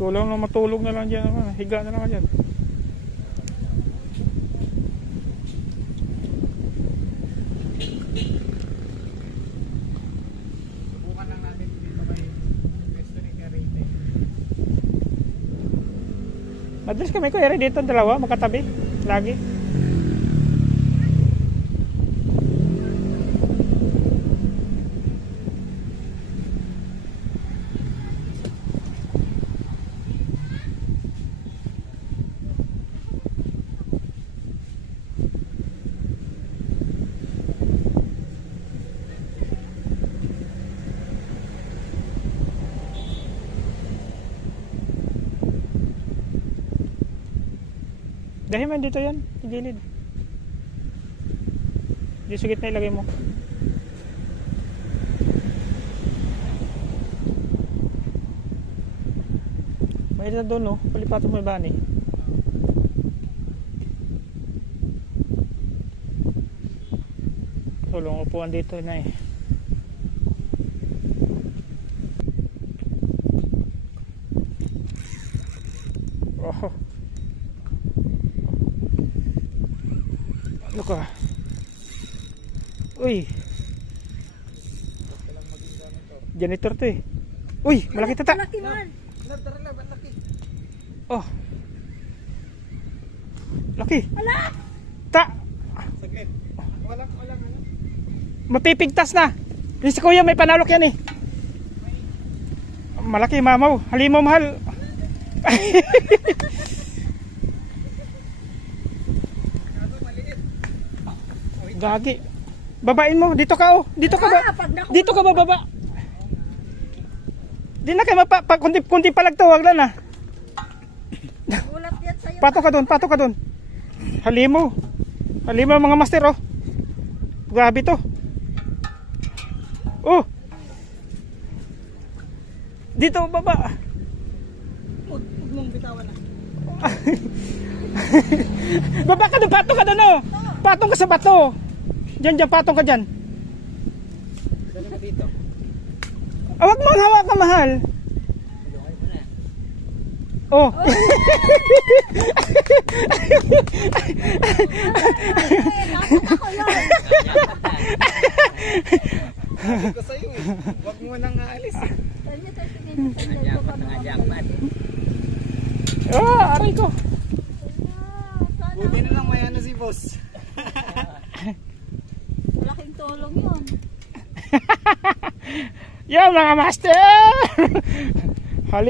Kulang na matulog na lang dyan. Higa na lang dyan. Subukan lang natin dito kay Pwesto ni Karite. Madalas kami kuya dito dalawa magkatabi. Lagi. Dahil man dito yan, sa gilid. Dito sa gitna ilagay mo. May na doon, no? Palipatin mo yung bani. Tulong upuan dito na eh. Oh. Ano ka? Uy. Janitor to eh. Uy, malaki tata. Malaki man. Laki. Oh. Laki. Hala! Ta. Saglit. Walang ano. Mapipigtas na. Yung si kuya may panalok yan eh. Malaki mamaw. Halimaw mahal. Gagi. Babain mo. Dito ka oh. Dito ka ba? Dito ka bababa. Di na kayo kunti palag to. Wag na na. Ulat yan sa'yo. Pato ka doon. Halimaw. Halimaw mga master oh. Grabe to. Oh. Dito baba. Huwag mong bitawan na. Baba ka doon, patong ka doon oh. Patong ka sa bato. Diyan, patong ka dyan. Dala ka dito. Awag mo ang hawak ka mahal. Oh. Ako yun. Sabi ko sa'yo eh. Huwag mo nang aalis eh. Oh, aray ko. Buti na lang may ano si boss. Malaking tulong yun. Yan mga master.